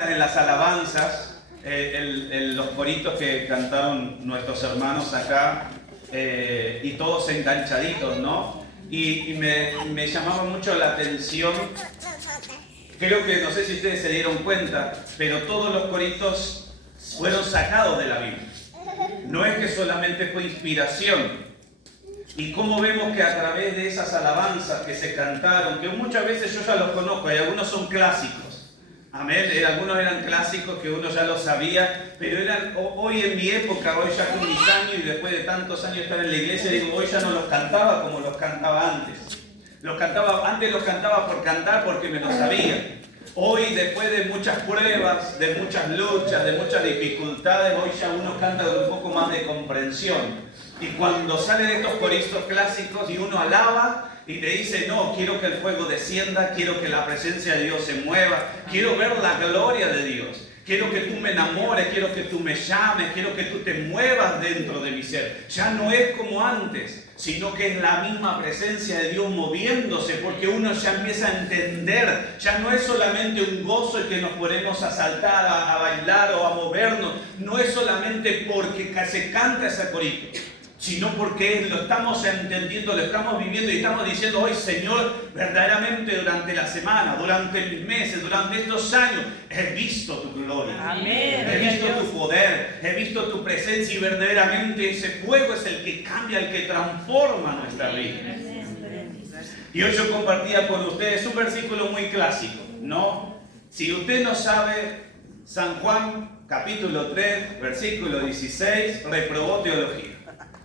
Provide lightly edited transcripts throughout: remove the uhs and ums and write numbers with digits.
En las alabanzas, los coritos que cantaron nuestros hermanos acá, y todos enganchaditos, ¿no? Y me llamaba mucho la atención, creo que no sé si ustedes se dieron cuenta, pero todos los coritos fueron sacados de la Biblia. No es que solamente fue inspiración. Y cómo vemos que a través de esas alabanzas que se cantaron, que muchas veces yo ya los conozco, y algunos son clásicos. Amén. Algunos eran clásicos que uno ya lo sabía, pero eran hoy en mi época, hoy ya con mis años y después de tantos años de estar en la iglesia, digo, hoy ya no los cantaba como los cantaba antes. Antes los cantaba por cantar porque me lo sabía. Hoy, después de muchas pruebas, de muchas luchas, de muchas dificultades, hoy ya uno canta con un poco más de comprensión. Y cuando sale de estos coristas clásicos y uno alaba y te dice, no, quiero que el fuego descienda, quiero que la presencia de Dios se mueva, quiero ver la gloria de Dios, quiero que tú me enamores, quiero que tú me llames, quiero que tú te muevas dentro de mi ser. Ya no es como antes, sino que es la misma presencia de Dios moviéndose, porque uno ya empieza a entender, ya no es solamente un gozo el que nos ponemos a saltar, a bailar o a movernos, no es solamente porque se canta ese corito, sino porque lo estamos entendiendo, lo estamos viviendo y estamos diciendo hoy, Señor, verdaderamente durante la semana, durante mis meses, durante estos años, he visto tu gloria. Amén. He visto tu poder, he visto tu presencia y verdaderamente ese fuego es el que cambia, el que transforma nuestra vida. Y hoy yo compartía con ustedes un versículo muy clásico, ¿no? Si usted no sabe, San Juan, capítulo 3, versículo 16, reprobó teología.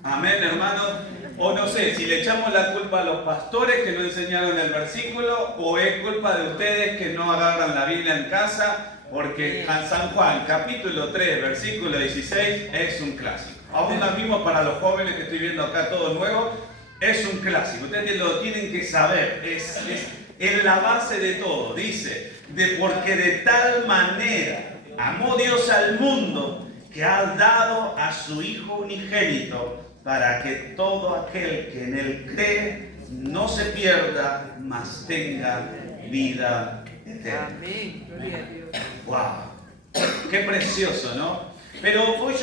Amén, hermanos. O no sé, si le echamos la culpa a los pastores que no enseñaron el versículo, o es culpa de ustedes que no agarran la Biblia en casa, porque San Juan, capítulo 3, versículo 16, es un clásico. Aún mismo para los jóvenes que estoy viendo acá todo nuevo, es un clásico. Ustedes lo tienen que saber, es la base de todo. Dice, porque de tal manera amó Dios al mundo, que ha dado a su Hijo unigénito, para que todo aquel que en Él cree no se pierda, mas tenga vida eterna. Amén. Gloria a Dios. ¡Wow! ¡Qué precioso!, ¿no? Pero hoy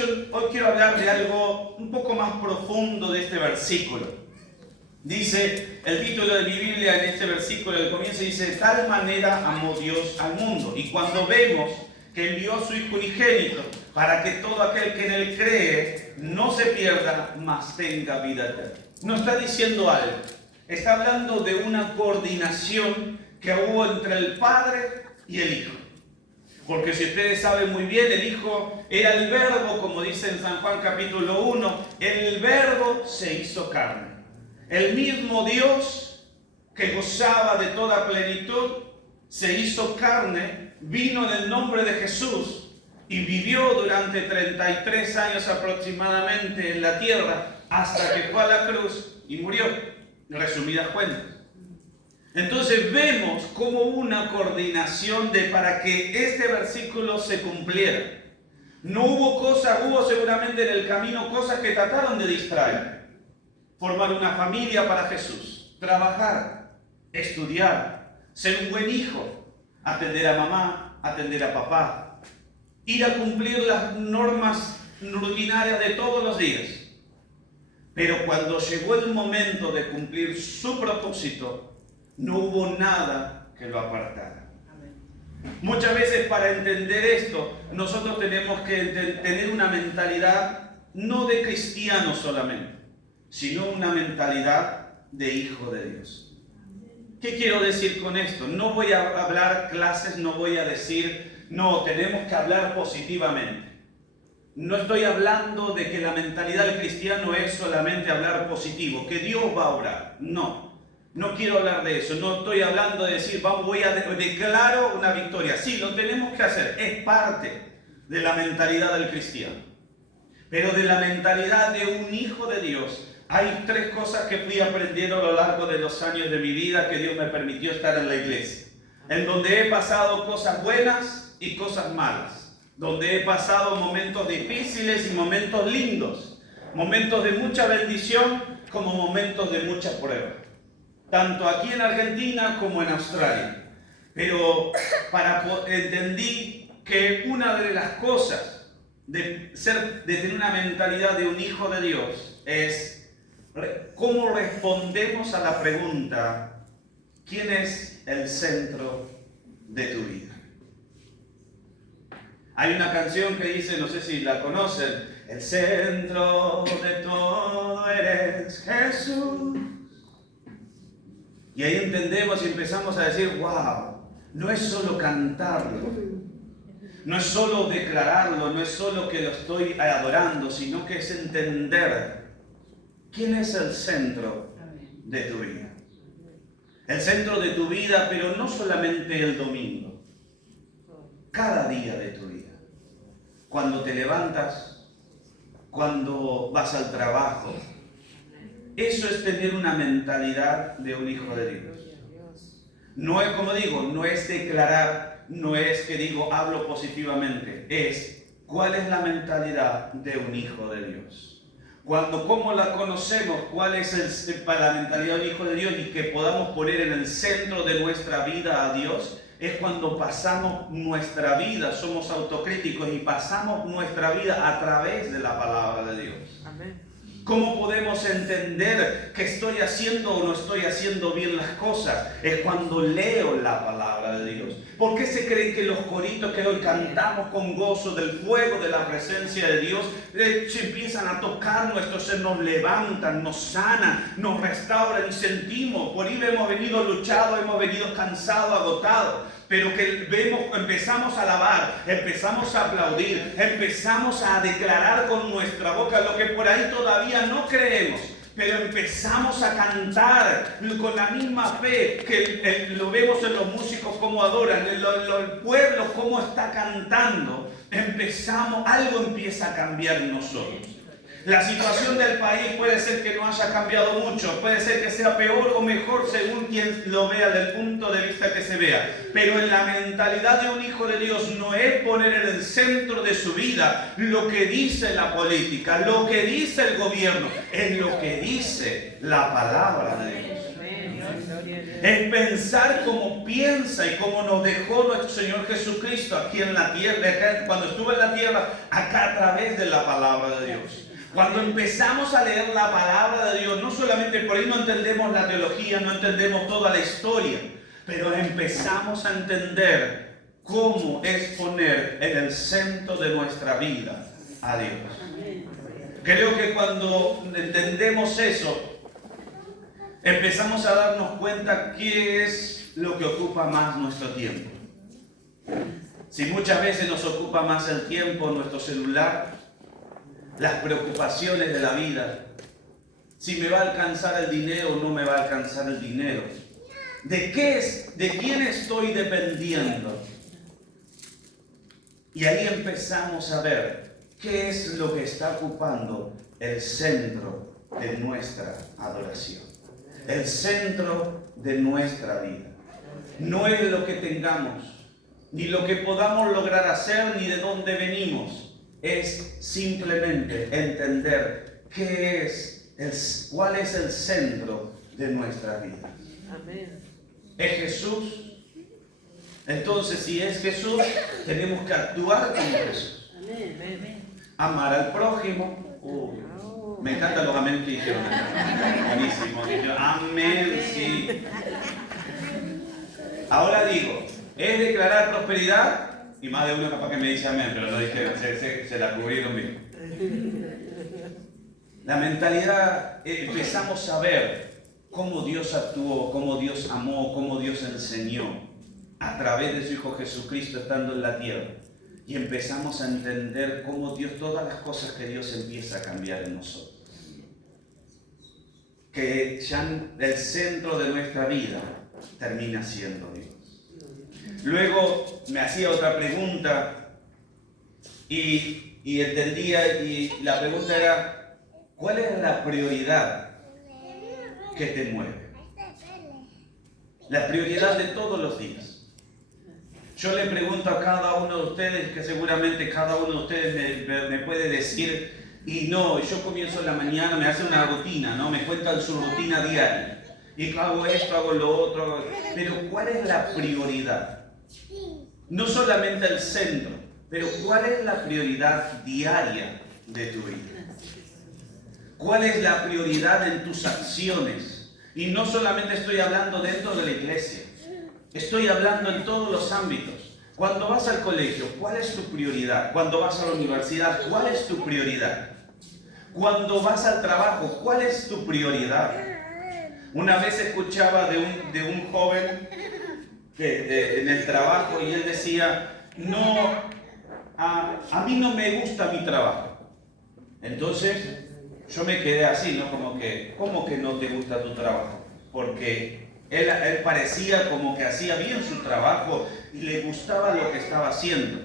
quiero hablar de algo un poco más profundo de este versículo. Dice, el título de mi Biblia en este versículo, del comienzo dice, de tal manera amó Dios al mundo. Y cuando vemos que envió a su Hijo unigénito, para que todo aquel que en Él cree no se pierda, mas tenga vida eterna. No está diciendo algo, está hablando de una coordinación que hubo entre el Padre y el Hijo. Porque si ustedes saben muy bien, el Hijo era el Verbo, como dice en San Juan capítulo 1, el Verbo se hizo carne. El mismo Dios que gozaba de toda plenitud se hizo carne, vino en el nombre de Jesús y vivió durante 33 años aproximadamente en la tierra hasta que fue a la cruz y murió, resumidas cuentas. Entonces vemos como una coordinación para que este versículo se cumpliera. No hubo seguramente en el camino cosas que trataron de distraer. Formar una familia para Jesús, trabajar, estudiar, ser un buen hijo, atender a mamá, atender a papá, ir a cumplir las normas rutinarias de todos los días. Pero cuando llegó el momento de cumplir su propósito, no hubo nada que lo apartara. Muchas veces para entender esto, nosotros tenemos que tener una mentalidad no de cristiano solamente, sino una mentalidad de hijo de Dios. ¿Qué quiero decir con esto? No voy a hablar clases, no voy a decir, no, tenemos que hablar positivamente. No estoy hablando de que la mentalidad del cristiano es solamente hablar positivo, que Dios va a obrar. No quiero hablar de eso. No estoy hablando de decir, declaro una victoria. Sí, lo tenemos que hacer. Es parte de la mentalidad del cristiano. Pero de la mentalidad de un hijo de Dios, hay tres cosas que fui aprendiendo a lo largo de los años de mi vida que Dios me permitió estar en la iglesia. En donde he pasado cosas buenas y cosas malas. Donde he pasado momentos difíciles y momentos lindos. Momentos de mucha bendición como momentos de mucha prueba. Tanto aquí en Argentina como en Australia. Pero entendí que una de las cosas de tener una mentalidad de un hijo de Dios es cómo respondemos a la pregunta: ¿quién es el centro de tu vida? Hay una canción que dice, no sé si la conocen: el centro de todo eres Jesús. Y ahí entendemos y empezamos a decir, wow, no es solo cantarlo, no es solo declararlo, no es solo que lo estoy adorando, sino que es entender quién es el centro de tu vida. El centro de tu vida, pero no solamente el domingo, cada día de tu vida. Cuando te levantas, cuando vas al trabajo. Eso es tener una mentalidad de un hijo de Dios. No es, como digo, no es declarar, no es que digo, hablo positivamente. Es, ¿cuál es la mentalidad de un hijo de Dios? ¿Cómo la conocemos? ¿Cuál es la mentalidad de un hijo de Dios? Y que podamos poner en el centro de nuestra vida a Dios. Es cuando pasamos nuestra vida, somos autocríticos y pasamos nuestra vida a través de la palabra de Dios. Amén. ¿Cómo podemos entender que estoy haciendo o no estoy haciendo bien las cosas? Es cuando leo la palabra de Dios. ¿Por qué se creen que los coritos que hoy cantamos con gozo del fuego de la presencia de Dios se empiezan a tocar nuestros seres, nos levantan, nos sanan, nos restauran y sentimos? Por ahí hemos venido luchados, hemos venido cansados, agotados. Pero que empezamos a alabar, empezamos a aplaudir, empezamos a declarar con nuestra boca lo que por ahí todavía no creemos, pero empezamos a cantar con la misma fe que lo vemos en los músicos como adoran, el pueblo como está cantando. Algo empieza a cambiar en nosotros. La situación del país puede ser que no haya cambiado mucho, puede ser que sea peor o mejor según quien lo vea, del punto de vista que se vea. Pero en la mentalidad de un hijo de Dios no es poner en el centro de su vida lo que dice la política, lo que dice el gobierno, es lo que dice la palabra de Dios. Es pensar como piensa y como nos dejó nuestro Señor Jesucristo aquí en la tierra, cuando estuvo en la tierra, acá a través de la palabra de Dios. Cuando empezamos a leer la palabra de Dios, no solamente por ahí no entendemos la teología, no entendemos toda la historia, pero empezamos a entender cómo es poner en el centro de nuestra vida a Dios. Creo que cuando entendemos eso, empezamos a darnos cuenta qué es lo que ocupa más nuestro tiempo. Si muchas veces nos ocupa más el tiempo, nuestro celular, las preocupaciones de la vida, si me va a alcanzar el dinero o no me va a alcanzar el dinero, de quién estoy dependiendo. Y ahí empezamos a ver qué es lo que está ocupando el centro de nuestra adoración, el centro de nuestra vida. No es lo que tengamos, ni lo que podamos lograr hacer, ni de dónde venimos. Es simplemente entender cuál es el centro de nuestra vida. Amén. ¿Es Jesús? Entonces, si es Jesús, tenemos que actuar como Jesús. Amén. Amar al prójimo. Me encantan los amén que dijeron. Buenísimo. Amén, sí. Ahora digo, ¿es declarar prosperidad? Y más de uno capaz que me dice amén, pero no dije, se la cubrieron bien. La mentalidad, empezamos a ver cómo Dios actuó, cómo Dios amó, cómo Dios enseñó a través de su Hijo Jesucristo estando en la tierra. Y empezamos a entender cómo Dios, todas las cosas que Dios empieza a cambiar en nosotros. Que ya el centro de nuestra vida termina siendo Dios. Luego me hacía otra pregunta y entendía, y la pregunta era, ¿cuál es la prioridad que te mueve? La prioridad de todos los días. Yo le pregunto a cada uno de ustedes, que seguramente cada uno de ustedes me puede decir, y no, yo comienzo en la mañana, me hace una rutina, ¿no? Me cuentan su rutina diaria. Y hago esto, hago lo otro, pero ¿cuál es la prioridad? no solamente el centro, pero ¿cuál es la prioridad diaria de tu vida? ¿Cuál es la prioridad en tus acciones? Y no solamente estoy hablando dentro de la iglesia, estoy hablando en todos los ámbitos. Cuando vas al colegio, ¿cuál es tu prioridad? Cuando vas a la universidad, ¿cuál es tu prioridad? Cuando vas al trabajo, ¿cuál es tu prioridad? Una vez escuchaba de un joven en el trabajo y él decía, no, a mí no me gusta mi trabajo. Entonces yo me quedé así, ¿no? Como que, ¿cómo que no te gusta tu trabajo? Porque él parecía como que hacía bien su trabajo y le gustaba lo que estaba haciendo.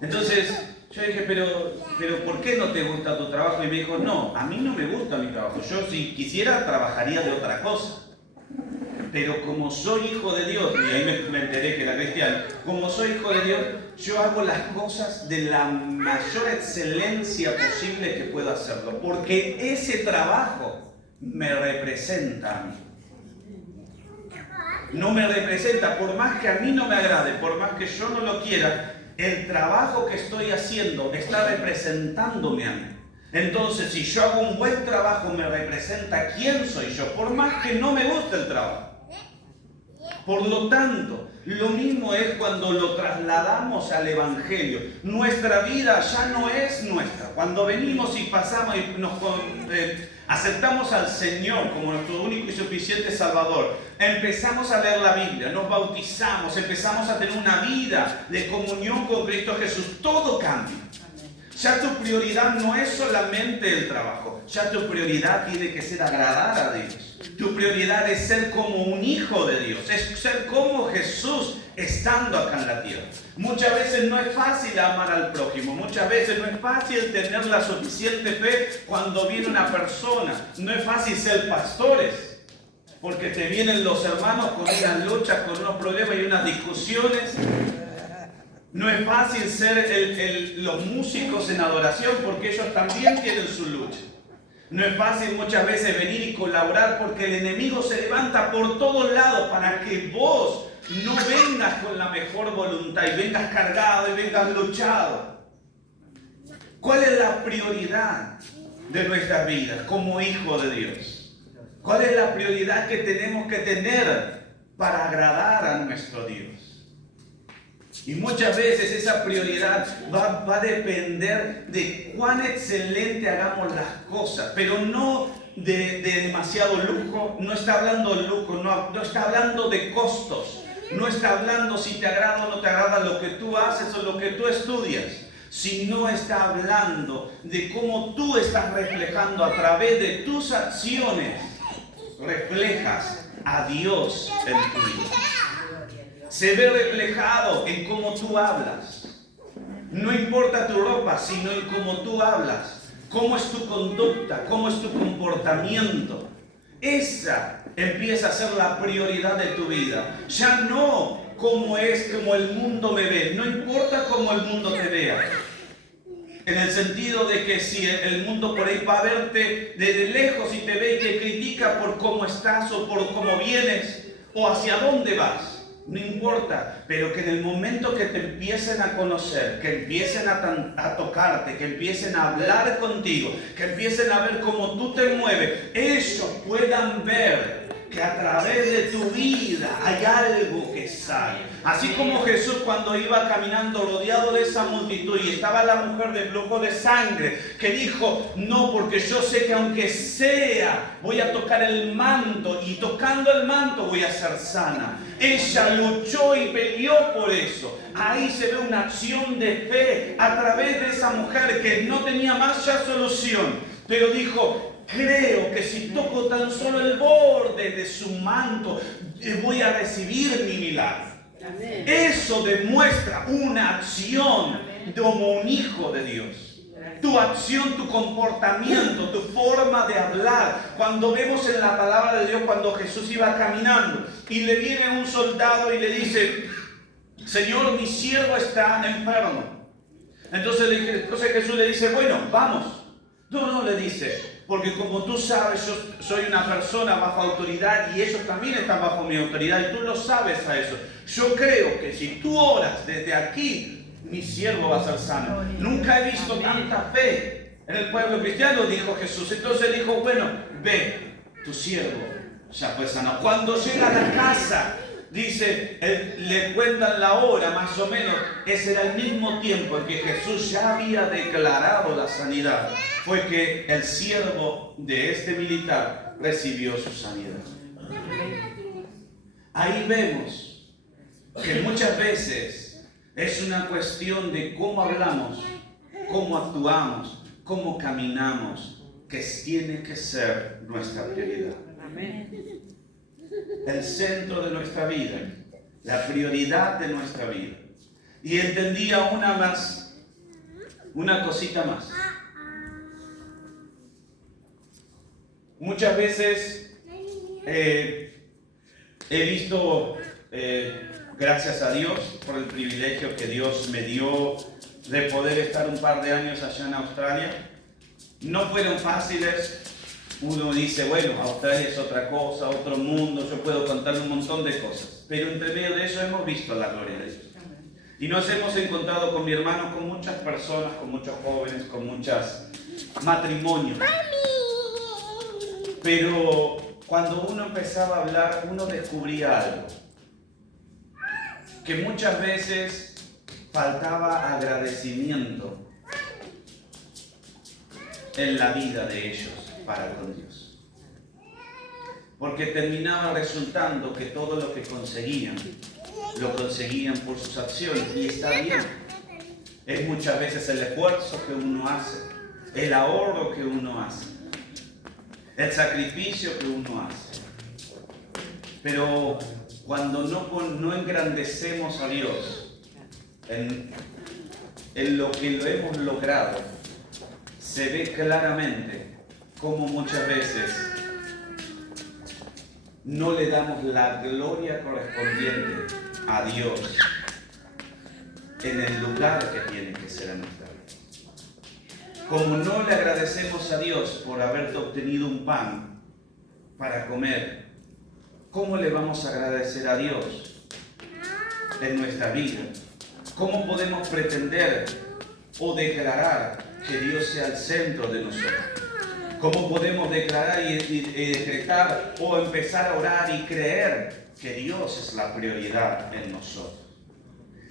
Entonces yo dije, pero ¿por qué no te gusta tu trabajo? Y me dijo, no, a mí no me gusta mi trabajo. Yo si quisiera trabajaría de otra cosa. Pero como soy hijo de Dios, y ahí me enteré que era cristiano, como soy hijo de Dios, yo hago las cosas de la mayor excelencia posible que puedo hacerlo. Porque ese trabajo me representa a mí. No me representa, por más que a mí no me agrade, por más que yo no lo quiera, el trabajo que estoy haciendo está representándome a mí. Entonces, si yo hago un buen trabajo, me representa quién soy yo, por más que no me guste el trabajo. Por lo tanto, lo mismo es cuando lo trasladamos al Evangelio. Nuestra vida ya no es nuestra. Cuando venimos y pasamos y nos aceptamos al Señor como nuestro único y suficiente Salvador, empezamos a leer la Biblia, nos bautizamos, empezamos a tener una vida de comunión con Cristo Jesús, todo cambia. Ya tu prioridad no es solamente el trabajo, ya tu prioridad tiene que ser agradar a Dios. Tu prioridad es ser como un hijo de Dios, es ser como Jesús estando acá en la tierra. Muchas veces no es fácil amar al prójimo, muchas veces no es fácil tener la suficiente fe cuando viene una persona, no es fácil ser pastores, porque te vienen los hermanos con unas luchas, con unos problemas y unas discusiones. No es fácil ser los músicos en adoración porque ellos también tienen su lucha. No es fácil muchas veces venir y colaborar porque el enemigo se levanta por todos lados para que vos no vengas con la mejor voluntad y vengas cargado y vengas luchado. ¿Cuál es la prioridad de nuestras vidas como hijos de Dios? ¿Cuál es la prioridad que tenemos que tener para agradar a nuestro Dios? Y muchas veces esa prioridad va a depender de cuán excelente hagamos las cosas, pero no de demasiado lujo. No está hablando de lujo, no está hablando de costos, no está hablando si te agrada o no te agrada lo que tú haces o lo que tú estudias, sino está hablando de cómo tú estás reflejando a través de tus acciones, reflejas a Dios en tu vida. Se ve reflejado en cómo tú hablas. No importa tu ropa, sino en cómo tú hablas. Cómo es tu conducta, cómo es tu comportamiento. Esa empieza a ser la prioridad de tu vida. Ya no cómo es, como el mundo me ve. No importa cómo el mundo te vea. En el sentido de que si el mundo por ahí va a verte desde lejos y te ve y te critica por cómo estás o por cómo vienes o hacia dónde vas. No importa, pero que en el momento que te empiecen a conocer, que empiecen a tocarte, que empiecen a hablar contigo, que empiecen a ver cómo tú te mueves, ellos puedan ver que a través de tu vida hay algo que sale. Así como Jesús cuando iba caminando rodeado de esa multitud y estaba la mujer de flujo de sangre que dijo, no, porque yo sé que aunque sea, voy a tocar el manto y tocando el manto voy a ser sana. Ella luchó y peleó por eso. Ahí se ve una acción de fe a través de esa mujer que no tenía más ya solución, pero dijo, creo que si toco tan solo el borde de su manto, voy a recibir mi milagro. Amén. Eso demuestra una acción como un hijo de Dios. Tu acción, tu comportamiento, tu forma de hablar. Cuando vemos en la palabra de Dios, cuando Jesús iba caminando y le viene un soldado y le dice, Señor, mi siervo está enfermo. Entonces Jesús le dice, bueno, vamos. No, le dice, porque como tú sabes, yo soy una persona bajo autoridad y ellos también están bajo mi autoridad y tú lo sabes a eso. Yo creo que si tú oras desde aquí, mi siervo va a ser sano. Nunca he visto tanta fe en el pueblo cristiano, dijo Jesús. Entonces dijo, bueno, ve, tu siervo ya fue sano. Cuando llega a la casa, dice, le cuentan la hora más o menos, ese era el mismo tiempo en que Jesús ya había declarado la sanidad. Fue que el siervo de este militar recibió su sanidad. Ahí vemos que muchas veces es una cuestión de cómo hablamos, cómo actuamos, cómo caminamos, que tiene que ser nuestra prioridad. El centro de nuestra vida, la prioridad de nuestra vida. Y entendía una cosita más. Muchas veces he visto, gracias a Dios, por el privilegio que Dios me dio de poder estar un par de años allá en Australia. No fueron fáciles. Uno dice, bueno, Australia es otra cosa, otro mundo, yo puedo contar un montón de cosas. Pero entre medio de eso hemos visto la gloria de Dios. Y nos hemos encontrado con mi hermano, con muchas personas, con muchos jóvenes, con muchos matrimonios. Pero cuando uno empezaba a hablar, uno descubría algo. Que muchas veces faltaba agradecimiento en la vida de ellos para con Dios. Porque terminaba resultando que todo lo que conseguían, lo conseguían por sus acciones. Y está bien. Es muchas veces el esfuerzo que uno hace, el ahorro que uno hace, el sacrificio que uno hace. Pero cuando no engrandecemos a Dios en lo que lo hemos logrado, se ve claramente cómo muchas veces no le damos la gloria correspondiente a Dios en el lugar que tiene que ser en nuestra vida. Como no le agradecemos a Dios por haberte obtenido un pan para comer, ¿cómo le vamos a agradecer a Dios en nuestra vida? ¿Cómo podemos pretender o declarar que Dios sea el centro de nosotros? ¿Cómo podemos declarar y decretar o empezar a orar y creer que Dios es la prioridad en nosotros?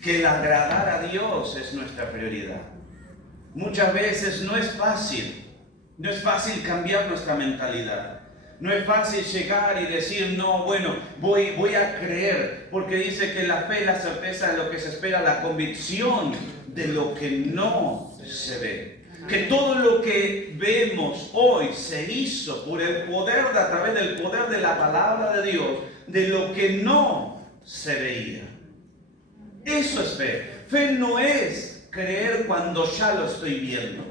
Que el agradar a Dios es nuestra prioridad. Muchas veces no es fácil cambiar nuestra mentalidad. No es fácil llegar y decir, no, bueno, voy a creer, porque dice que la fe es la certeza de lo que se espera, la convicción de lo que no se ve. Que todo lo que vemos hoy se hizo por el poder, a través del poder de la palabra de Dios, de lo que no se veía. Eso es fe. Fe no es creer cuando ya lo estoy viendo.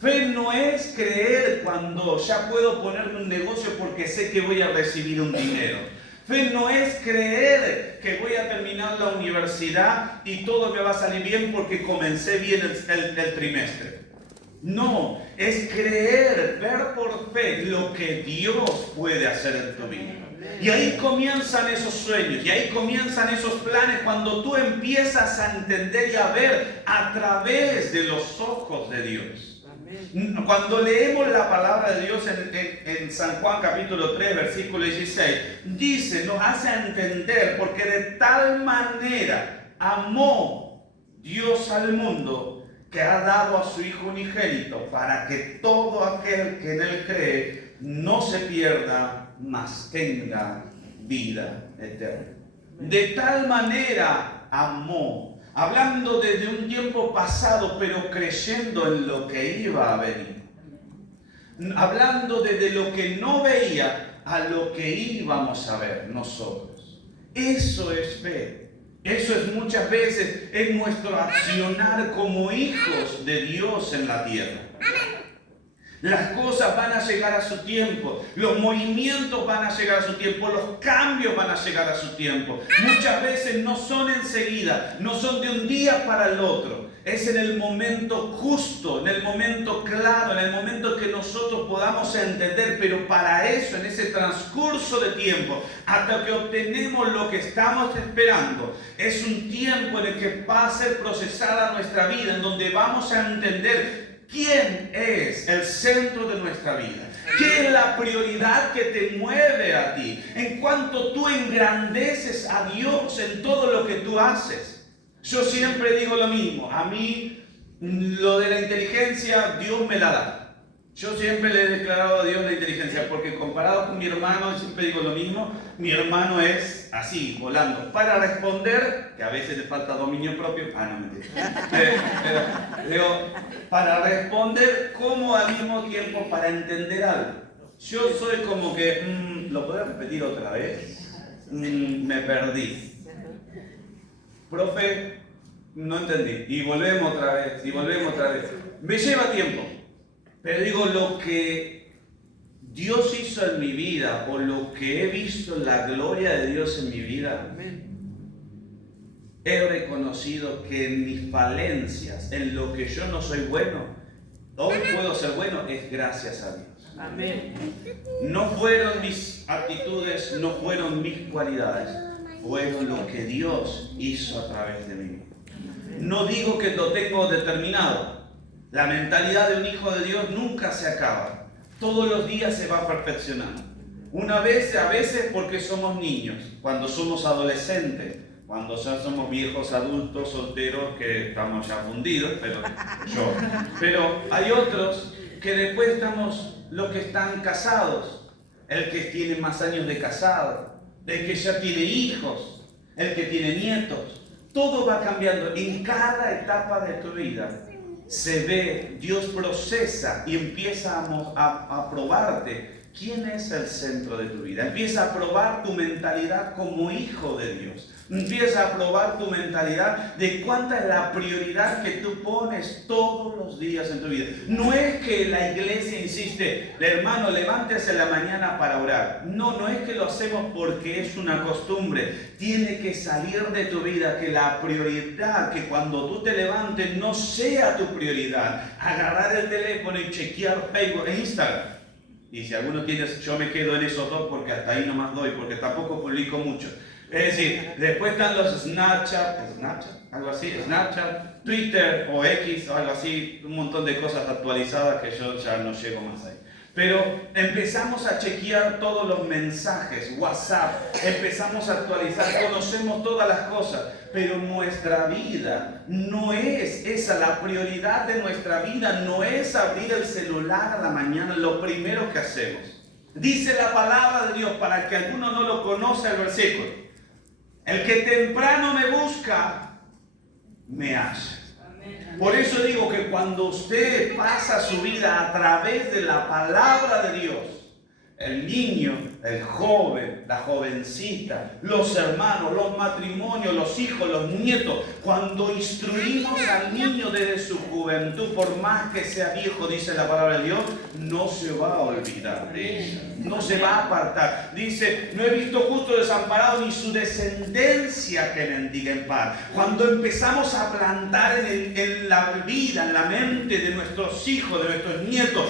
Fe no es creer cuando ya puedo ponerme un negocio porque sé que voy a recibir un dinero. Fe no es creer que voy a terminar la universidad y todo me va a salir bien porque comencé bien el trimestre. No, es creer, ver por fe lo que Dios puede hacer en tu vida. Y ahí comienzan esos sueños, y ahí comienzan esos planes cuando tú empiezas a entender y a ver a través de los ojos de Dios. Cuando leemos la palabra de Dios en San Juan capítulo 3, versículo 16, dice, nos hace entender, porque de tal manera amó Dios al mundo, que ha dado a su Hijo unigénito, para que todo aquel que en Él cree no se pierda, mas tenga vida eterna. De tal manera amó, hablando desde un tiempo pasado, pero creyendo en lo que iba a venir. Hablando desde lo que no veía a lo que íbamos a ver nosotros. Eso es fe. Eso es muchas veces en nuestro accionar como hijos de Dios en la tierra. Las cosas van a llegar a su tiempo, los movimientos van a llegar a su tiempo, los cambios van a llegar a su tiempo. Muchas veces no son enseguida, no son de un día para el otro. Es en el momento justo, en el momento claro, en el momento que nosotros podamos entender. Pero para eso, en ese transcurso de tiempo, hasta que obtenemos lo que estamos esperando, es un tiempo en el que va a ser procesada nuestra vida, en donde vamos a entender quién es el centro de nuestra vida. ¿Qué es la prioridad que te mueve a ti? En cuanto tú engrandeces a Dios en todo lo que tú haces. Yo siempre digo lo mismo. A mí lo de la inteligencia Dios me la da. Yo siempre le he declarado a Dios la inteligencia, porque comparado con mi hermano, siempre digo lo mismo, mi hermano es así, volando, para responder, que a veces le falta dominio propio, no mentira, pero para responder como al mismo tiempo para entender algo. Yo soy como que, ¿lo puedo repetir otra vez? Me perdí. Profe, no entendí, y volvemos otra vez, y volvemos otra vez. Me lleva tiempo. Pero digo, lo que Dios hizo en mi vida, o lo que he visto en la gloria de Dios en mi vida, he reconocido que en mis falencias, en lo que yo no soy bueno, hoy puedo ser bueno, es gracias a Dios. Amén. No fueron mis actitudes, no fueron mis cualidades, fueron lo que Dios hizo a través de mí. No digo que lo tengo determinado. La mentalidad de un hijo de Dios nunca se acaba. Todos los días se va perfeccionando. A veces porque somos niños, cuando somos adolescentes, cuando ya somos viejos adultos, solteros, que estamos ya fundidos, pero hay otros que después estamos los que están casados, el que tiene más años de casado, el que ya tiene hijos, el que tiene nietos. Todo va cambiando en cada etapa de tu vida. Se ve, Dios procesa y empieza a probarte quién es el centro de tu vida. Empieza a probar tu mentalidad como hijo de Dios. Empieza a probar tu mentalidad de cuánta es la prioridad que tú pones todos los días en tu vida. No es que la iglesia insiste, hermano, levántese en la mañana para orar. No es que lo hacemos porque es una costumbre. Tiene que salir de tu vida que la prioridad, que cuando tú te levantes no sea tu prioridad. Agarrar el teléfono y chequear Facebook e Instagram. Y si alguno tiene, yo me quedo en esos dos porque hasta ahí nomás doy, porque tampoco publico mucho. Es decir, después están los Snapchat, algo así, Snapchat, Twitter o X o algo así, un montón de cosas actualizadas que yo ya no llego más ahí. Pero empezamos a chequear todos los mensajes, WhatsApp, empezamos a actualizar, conocemos todas las cosas, pero nuestra vida no es esa, la prioridad de nuestra vida no es abrir el celular a la mañana, lo primero que hacemos. Dice la palabra de Dios, para que alguno no lo conoce el versículo, el que temprano me busca, me halla. Por eso digo que cuando usted pasa su vida a través de la palabra de Dios, el niño, el joven, la jovencita, los hermanos, los matrimonios, los hijos, los nietos, cuando instruimos al niño desde su juventud, por más que sea viejo, dice la palabra de Dios, no se va a olvidar de ella, no se va a apartar. Dice, no he visto justo desamparado ni su descendencia que mendiga en pan. Cuando empezamos a plantar en la vida, en la mente de nuestros hijos, de nuestros nietos,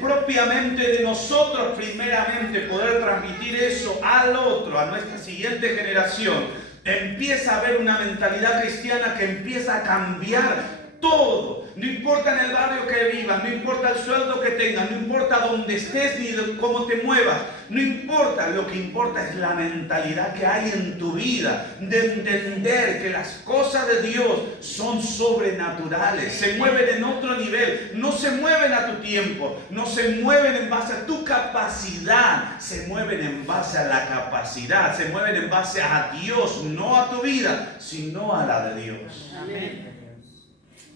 propiamente de nosotros primeramente, poder transmitir eso al otro, a nuestra siguiente generación, empieza a haber una mentalidad cristiana que empieza a cambiar todo. No importa en el barrio que vivas, no importa el sueldo que tengas, no importa dónde estés ni cómo te muevas, no importa, lo que importa es la mentalidad que hay en tu vida, de entender que las cosas de Dios son sobrenaturales, se mueven en otro nivel, no se mueven a tu tiempo, no se mueven en base a tu capacidad, se mueven en base a la capacidad, se mueven en base a Dios, no a tu vida, sino a la de Dios. Amén.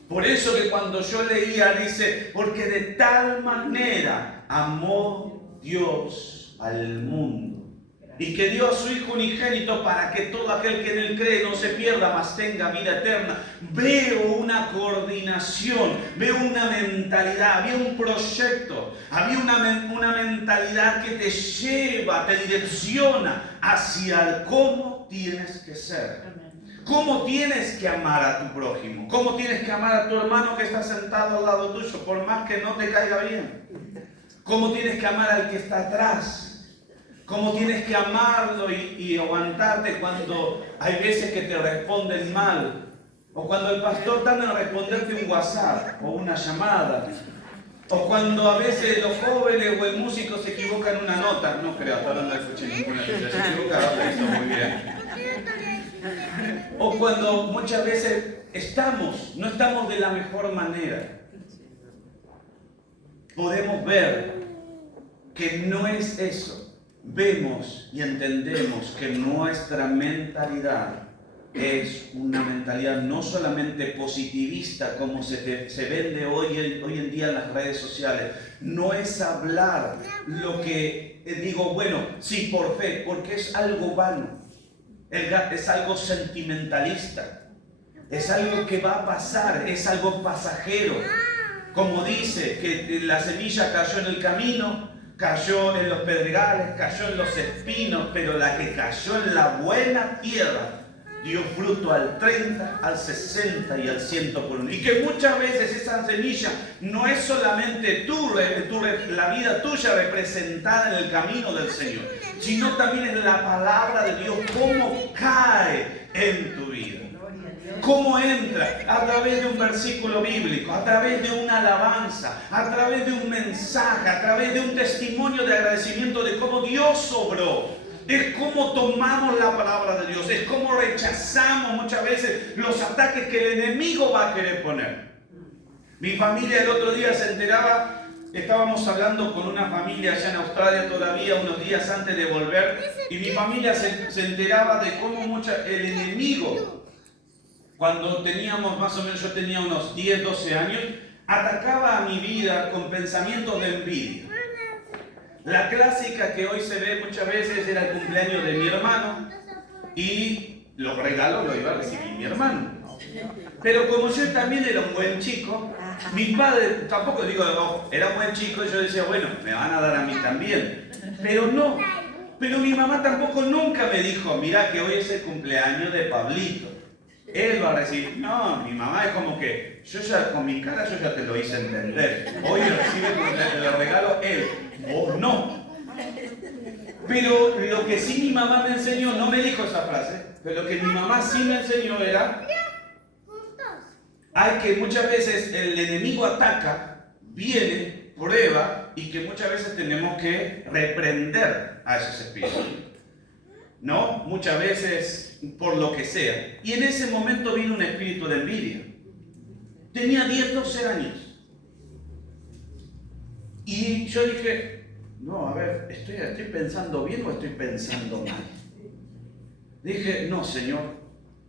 Por eso que cuando yo leía, dice, porque de tal manera amó Dios al mundo, y que dio a su Hijo unigénito para que todo aquel que en él cree no se pierda, mas tenga vida eterna. Veo una coordinación, veo una mentalidad, había un proyecto, había una mentalidad que te lleva, te direcciona hacia el cómo tienes que ser. ¿Cómo tienes que amar a tu prójimo? ¿Cómo tienes que amar a tu hermano que está sentado al lado tuyo, por más que no te caiga bien? ¿Cómo tienes que amar al que está atrás? ¿Cómo tienes que amarlo y aguantarte cuando hay veces que te responden mal? O cuando el pastor tarda en responderte un WhatsApp o una llamada. O cuando a veces los jóvenes o el músico se equivocan en una nota. No creo, hasta ahora no escuché ninguna que se haya equivocado, pero eso muy bien. O cuando muchas veces no estamos de la mejor manera. Podemos ver que no es eso. Vemos y entendemos que nuestra mentalidad es una mentalidad no solamente positivista como se vende hoy en día en las redes sociales. No es hablar lo que digo, bueno, sí, por fe, porque es algo vano, es algo sentimentalista, es algo que va a pasar, es algo pasajero. Como dice, que la semilla cayó en el camino, cayó en los pedregales, cayó en los espinos, pero la que cayó en la buena tierra dio fruto al 30, al 60 y al 100 por uno. Y que muchas veces esa semilla no es solamente la vida tuya representada en el camino del Señor, sino también es la palabra de Dios, cómo cae en tu vida. ¿Cómo entra? A través de un versículo bíblico, a través de una alabanza, a través de un mensaje, a través de un testimonio de agradecimiento de cómo Dios obró. Es como tomamos la palabra de Dios, es como rechazamos muchas veces los ataques que el enemigo va a querer poner. Mi familia el otro día se enteraba, estábamos hablando con una familia allá en Australia todavía unos días antes de volver, y mi familia se enteraba de cómo el enemigo, cuando teníamos más o menos, yo tenía unos 10, 12 años, atacaba a mi vida con pensamientos de envidia. La clásica que hoy se ve muchas veces era el cumpleaños de mi hermano y los regalos los iba a recibir mi hermano. Pero como yo también era un buen chico, mi padre, tampoco digo, no, era un buen chico, y yo decía, bueno, me van a dar a mí también. Pero no, pero mi mamá tampoco nunca me dijo, mira que hoy es el cumpleaños de Pablito. Él va a recibir. No, mi mamá es como que, yo ya con mi cara yo ya te lo hice entender. Hoy recibe el regalo él, vos no. Pero lo que sí mi mamá me enseñó, no me dijo esa frase, pero lo que mi mamá sí me enseñó era, hay que muchas veces el enemigo ataca, viene, prueba, y que muchas veces tenemos que reprender a esos espíritus. ¿No? Muchas veces por lo que sea. Y en ese momento vino un espíritu de envidia. Tenía 10, 12 años. Y yo dije, no, a ver, ¿estoy pensando bien o estoy pensando mal? Dije, no, Señor,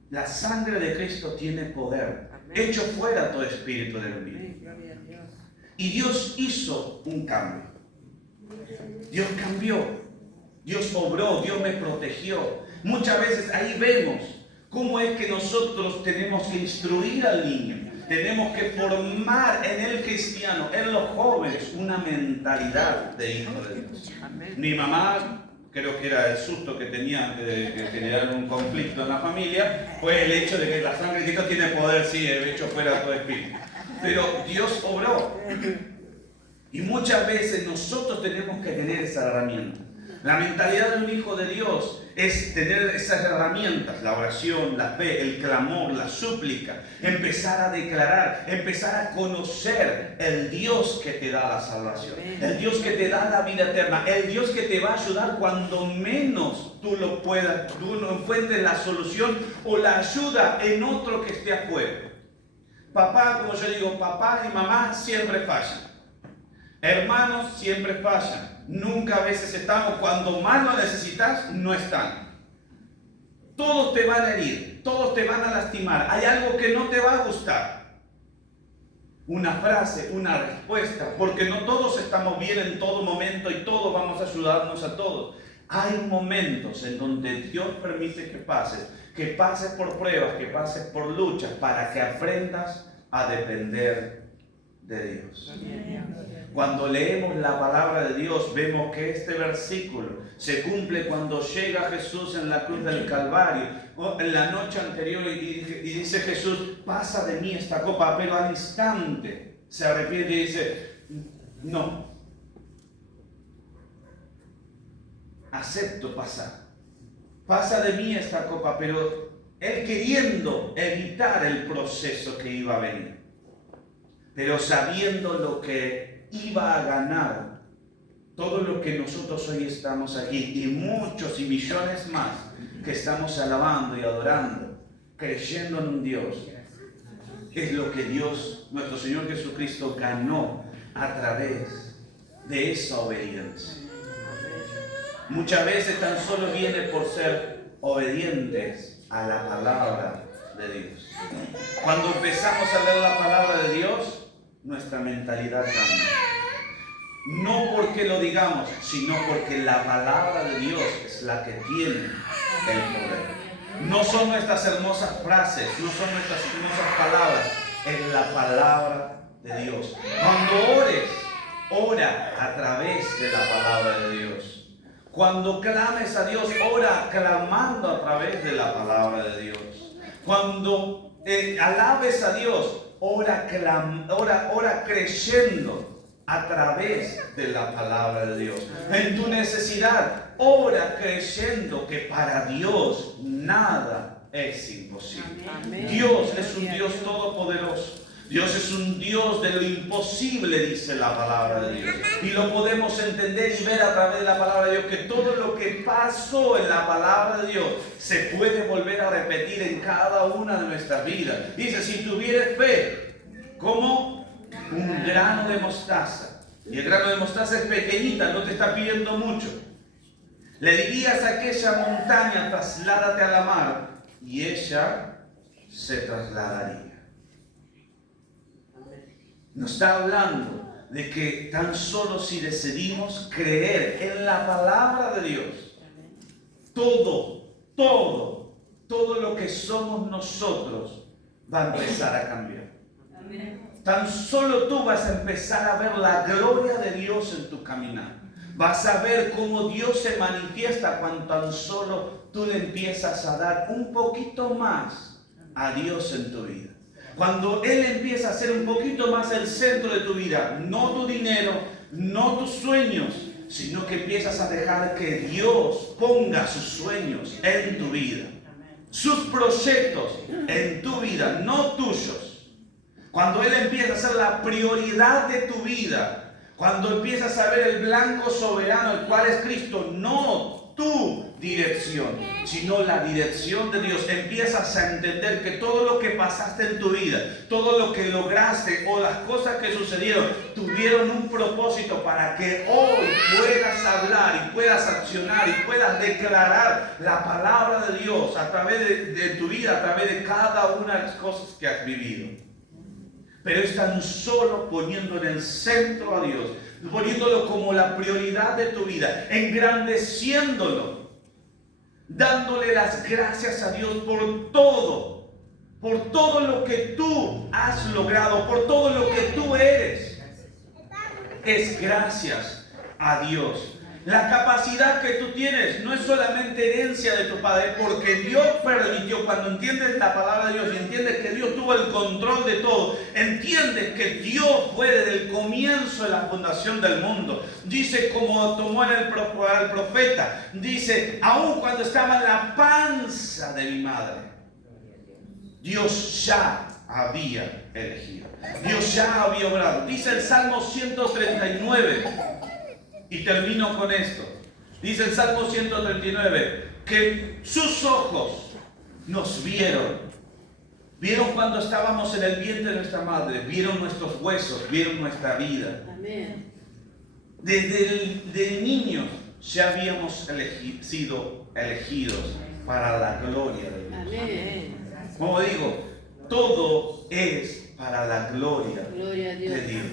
la sangre de Cristo tiene poder. Echo fuera todo espíritu de envidia. Y Dios hizo un cambio. Dios cambió. Dios obró, Dios me protegió. Muchas veces ahí vemos cómo es que nosotros tenemos que instruir al niño. Tenemos que formar en el cristiano, en los jóvenes, una mentalidad de hijo de Dios. Mi mamá, creo que era el susto que tenía de generar un conflicto en la familia, fue el hecho de que la sangre de Cristo tiene poder, sí, el hecho fuera todo espíritu. Pero Dios obró. Y muchas veces nosotros tenemos que tener esa herramienta. La mentalidad de un hijo de Dios es tener esas herramientas, la oración, la fe, el clamor, la súplica, empezar a declarar, empezar a conocer el Dios que te da la salvación, el Dios que te da la vida eterna, el Dios que te va a ayudar cuando menos tú lo puedas, tú no encuentres la solución o la ayuda en otro que esté afuera. Papá, como yo digo, papá y mamá siempre fallan. Hermanos siempre fallan. Nunca a veces estamos, cuando más lo necesitas, no están. Todos te van a herir, todos te van a lastimar. Hay algo que no te va a gustar. Una frase, una respuesta, porque no todos estamos bien en todo momento y todos vamos a ayudarnos a todos. Hay momentos en donde Dios permite que pases por pruebas, que pases por luchas, para que aprendas a depender de Dios. Cuando leemos la palabra de Dios, vemos que este versículo se cumple cuando llega Jesús en la cruz del Calvario, en la noche anterior, y dice Jesús: pasa de mí esta copa, pero al instante se arrepiente y dice: no, acepto pasar. Pasa de mí esta copa, pero él queriendo evitar el proceso que iba a venir, pero sabiendo lo que iba a ganar, todo lo que nosotros hoy estamos aquí, y muchos y millones más que estamos alabando y adorando, creyendo en un Dios, es lo que Dios, nuestro Señor Jesucristo, ganó a través de esa obediencia. Muchas veces tan solo viene por ser obedientes a la palabra de Dios. Cuando empezamos a leer la palabra de Dios, nuestra mentalidad cambia. No porque lo digamos, sino porque la palabra de Dios es la que tiene el poder. No son nuestras hermosas frases, no son nuestras hermosas palabras, es la palabra de Dios. Cuando ores, ora a través de la palabra de Dios. Cuando clames a Dios, ora clamando a través de la palabra de Dios. Cuando alabes a Dios, ora creyendo a través de la palabra de Dios. En tu necesidad, ora creyendo que para Dios nada es imposible. Amén. Dios es un Dios todopoderoso. Dios es un Dios de lo imposible, dice la palabra de Dios. Y lo podemos entender y ver a través de la palabra de Dios, que todo lo que pasó en la palabra de Dios se puede volver a repetir en cada una de nuestras vidas. Dice: si tuvieres fe como un grano de mostaza, y el grano de mostaza es pequeñita, no te está pidiendo mucho, le dirías a aquella montaña: trasládate a la mar, y ella se trasladaría. Nos está hablando de que tan solo si decidimos creer en la palabra de Dios, todo lo que somos nosotros va a empezar a cambiar. Tan solo tú vas a empezar a ver la gloria de Dios en tu caminar. Vas a ver cómo Dios se manifiesta cuando tan solo tú le empiezas a dar un poquito más a Dios en tu vida. Cuando Él empieza a ser un poquito más el centro de tu vida, no tu dinero, no tus sueños, sino que empiezas a dejar que Dios ponga sus sueños en tu vida, sus proyectos en tu vida, no tuyos. Cuando Él empieza a ser la prioridad de tu vida, cuando empiezas a ver el blanco soberano, el cual es Cristo, no tu dirección, sino la dirección de Dios, empiezas a entender que todo lo que pasaste en tu vida, todo lo que lograste o las cosas que sucedieron, tuvieron un propósito para que hoy puedas hablar y puedas accionar y puedas declarar la palabra de Dios a través de tu vida, a través de cada una de las cosas que has vivido. Pero es tan solo poniendo en el centro a Dios, poniéndolo como la prioridad de tu vida, engrandeciéndolo, dándole las gracias a Dios por todo lo que tú has logrado, por todo lo que tú eres. Es gracias a Dios. La capacidad que tú tienes no es solamente herencia de tu padre, porque Dios permitió. Cuando entiendes la palabra de Dios y entiendes que Dios tuvo el control de todo, entiendes que Dios fue desde el comienzo de la fundación del mundo. Dice, como tomó al profeta, dice, aún cuando estaba en la panza de mi madre, Dios ya había elegido, Dios ya había obrado. Dice el Salmo 139, y termino con esto. Dice el Salmo 139 que sus ojos nos vieron. Vieron cuando estábamos en el vientre de nuestra madre. Vieron nuestros huesos. Vieron nuestra vida. Amén. Desde niños ya habíamos sido elegidos para la gloria de Dios. Amén. Como digo, todo es para la gloria de Dios.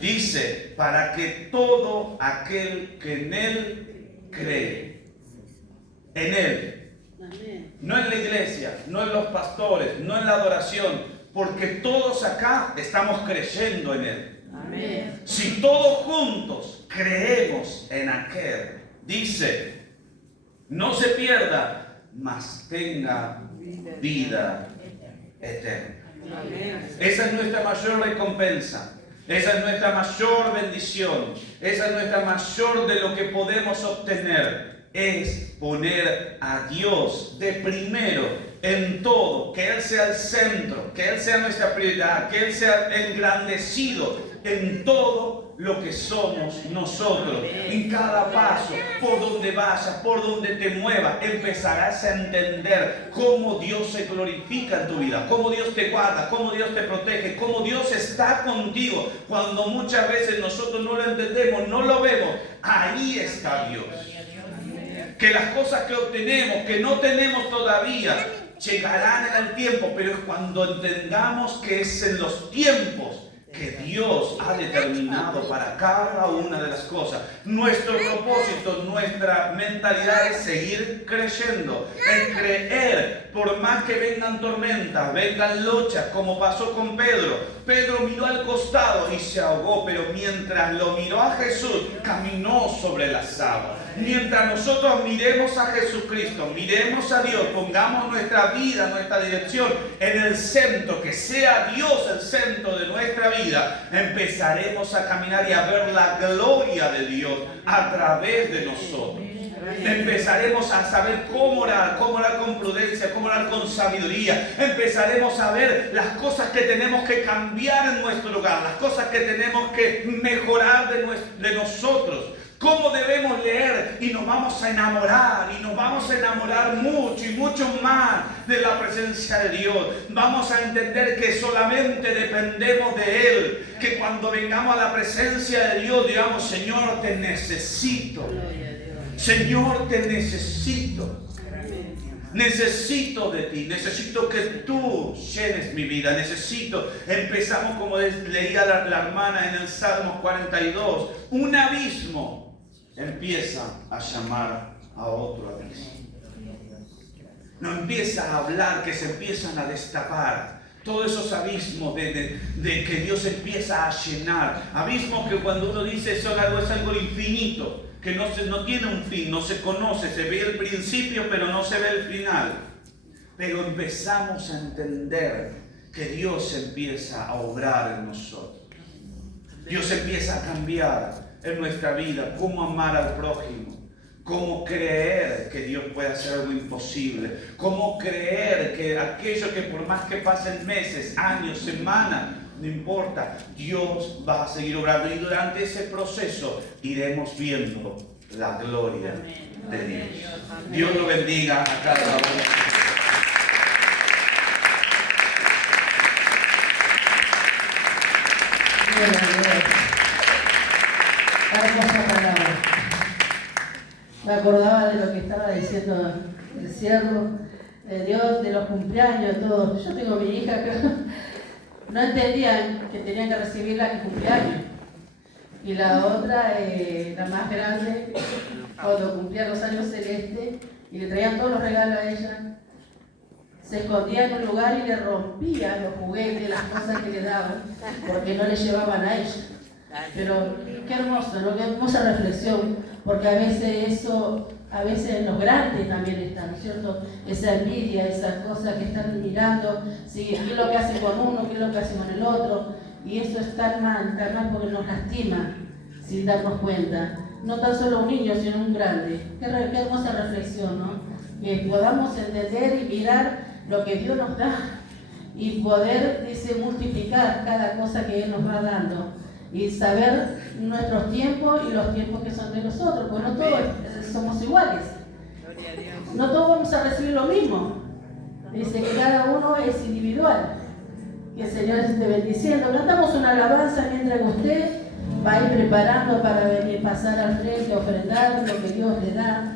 Dice, para que todo aquel que en Él cree en Él. No en la iglesia, no en los pastores, no en la adoración, porque todos acá estamos creyendo en Él. Amén. Si todos juntos creemos en aquel, dice, no se pierda, mas tenga vida eterna. Esa es nuestra mayor recompensa. Esa es nuestra mayor bendición. Esa es nuestra mayor de lo que podemos obtener. Es poner a Dios de primero en todo. Que Él sea el centro. Que Él sea nuestra prioridad. Que Él sea engrandecido en todo lo que somos nosotros. En cada paso, por donde vayas, por donde te muevas, empezarás a entender cómo Dios se glorifica en tu vida, cómo Dios te guarda, cómo Dios te protege, cómo Dios está contigo. Cuando muchas veces nosotros no lo entendemos, no lo vemos, ahí está Dios. Que las cosas que obtenemos, que no tenemos todavía, llegarán en el tiempo, pero es cuando entendamos que es en los tiempos que Dios ha determinado para cada una de las cosas. Nuestro propósito, nuestra mentalidad es seguir creyendo, es creer, por más que vengan tormentas, vengan luchas, como pasó con Pedro. Pedro miró al costado y se ahogó, pero mientras lo miró a Jesús, caminó sobre las aguas. Mientras nosotros miremos a Jesucristo, miremos a Dios, pongamos nuestra vida, nuestra dirección en el centro, que sea Dios el centro de nuestra vida, empezaremos a caminar y a ver la gloria de Dios a través de nosotros. Empezaremos a saber cómo orar con prudencia, cómo orar con sabiduría. Empezaremos a ver las cosas que tenemos que cambiar en nuestro hogar, las cosas que tenemos que mejorar de nosotros. Cómo debemos leer y nos vamos a enamorar, y nos vamos a enamorar mucho y mucho más de la presencia de Dios. Vamos a entender que solamente dependemos de Él, que cuando vengamos a la presencia de Dios digamos, Señor, te necesito. Señor, te necesito. Necesito de ti, necesito que tú llenes mi vida, empezamos como leía la hermana en el Salmo 42, un abismo empieza a llamar a otro abismo. No empieza a hablar, que se empiezan a destapar todos esos abismos de que Dios empieza a llenar, abismos que cuando uno dice es algo infinito, que no tiene un fin, no se conoce, se ve el principio pero no se ve el final. Pero empezamos a entender que Dios empieza a obrar en nosotros. Dios empieza a cambiar en nuestra vida, cómo amar al prójimo, cómo creer que Dios puede hacer algo imposible, cómo creer que aquello que por más que pasen meses, años, semanas, no importa, Dios va a seguir obrando y durante ese proceso iremos viendo la gloria de Dios. Dios lo bendiga a cada uno. Hermosa palabra. Me acordaba de lo que estaba diciendo el siervo, Dios, de los cumpleaños, todo. Yo tengo mi hija que no entendían que tenían que recibirla en cumpleaños. Y la otra, la más grande, cuando cumplía los años celestes y le traían todos los regalos a ella, se escondía en un lugar y le rompía los juguetes, las cosas que le daban, porque no le llevaban a ella. Pero qué hermoso, ¿no? Qué hermosa reflexión, porque a veces en los grandes también está, ¿no es cierto? Esa envidia, esas cosas que están mirando, ¿sí? ¿Qué es lo que hacen con uno? ¿Qué es lo que hacen con el otro? Y eso es tan mal porque nos lastima sin darnos cuenta. No tan solo un niño, sino un grande. Qué hermosa reflexión, ¿no? Que podamos entender y mirar lo que Dios nos da y poder, dice, multiplicar cada cosa que Él nos va dando. Y saber nuestros tiempos y los tiempos que son de nosotros, pues no todos somos iguales. No todos vamos a recibir lo mismo. Dice que cada uno es individual. Que el Señor esté bendiciendo. Cantamos una alabanza mientras usted va a ir preparando para venir, pasar al frente, ofrendar lo que Dios le da.